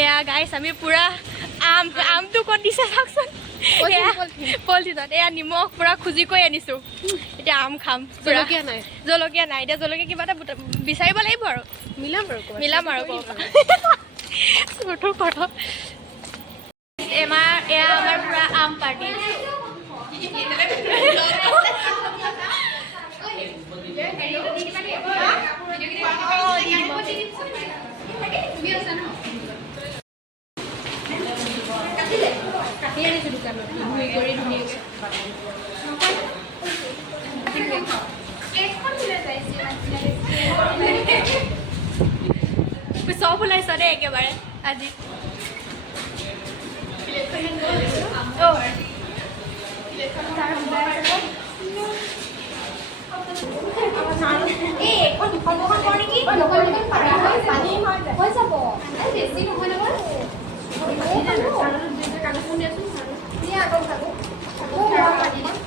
এয়া গাইছ আমি পুৰা আমটো ক'ত দিছে চাওকচোন পলিথিনত এয়া নিমখ পুৰা খুজি কৈ আনিছোঁ এতিয়া আম খাম জলকীয়া নাই এতিয়া জলকীয়া কিবা এটা বিচাৰিব লাগিব আৰু মিলাম আৰু এয়া আমাৰ পুৰা আম পাৰ্টি চব ওলাইছ দেই একেবাৰে আজি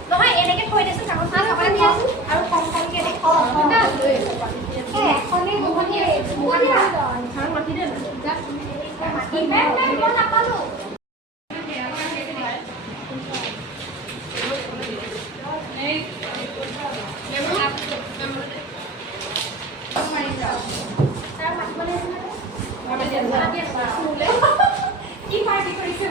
নহয় এনেকে থৈ দিছো আৰু কম কমকে নাপালো কি পাৰ্টি কৰিছে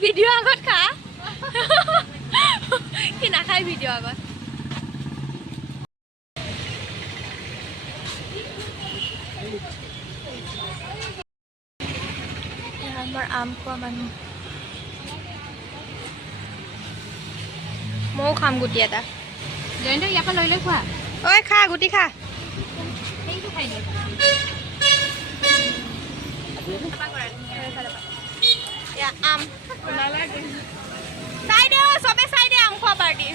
ভিডিঅ' আগত খা কি নাখায় ভিডিঅ' আগত আমাৰ আম খোৱা মানুহ ময়ো খাম গুটি এটা জয়ন্ত ইয়াৰ পৰা লৈ খোৱা ঐ খা গুটি খা আম চাই দে চবে চাই দে আম খোৱা পাৰ্টি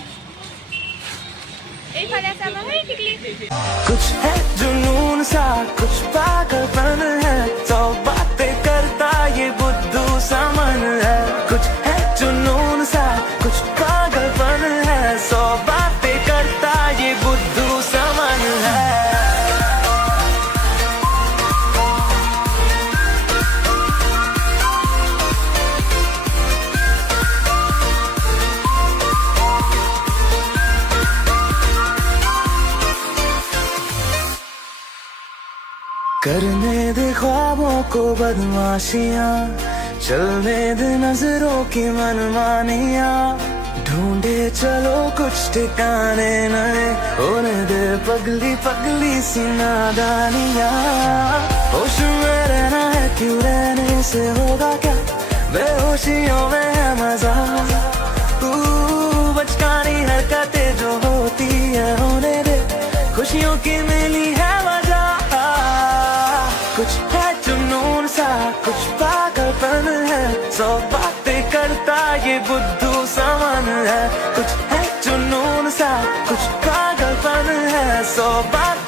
এইফালে আছে আমাৰ कुछ है जुनून सा कुछ पागलपन है सौ बातें करता ये बुद्धू सा मन है कुछ है जुनून सा कुछ पागलपन है सौ बातें करता ये बुद्धू सा मन है करने दे ख्वाबों को बदमाशियां चलने दे नजरों की मनमानियां ढूंढे चलो कुछ ठिकाने नए होने दे पगली पगली सी नादानियां होश में रहना है क्यों रहने से होगा क्या बेहोशियों में है मजा बचकानी हरकतें जो होती है होने दे खुशियों की मिली है वजह कुछ है जुनून सा कुछ पागलपन है सौ बातें करता ये बुद्धू सा मन है कुछ है जुनून सा कुछ पागलपन है सौ बात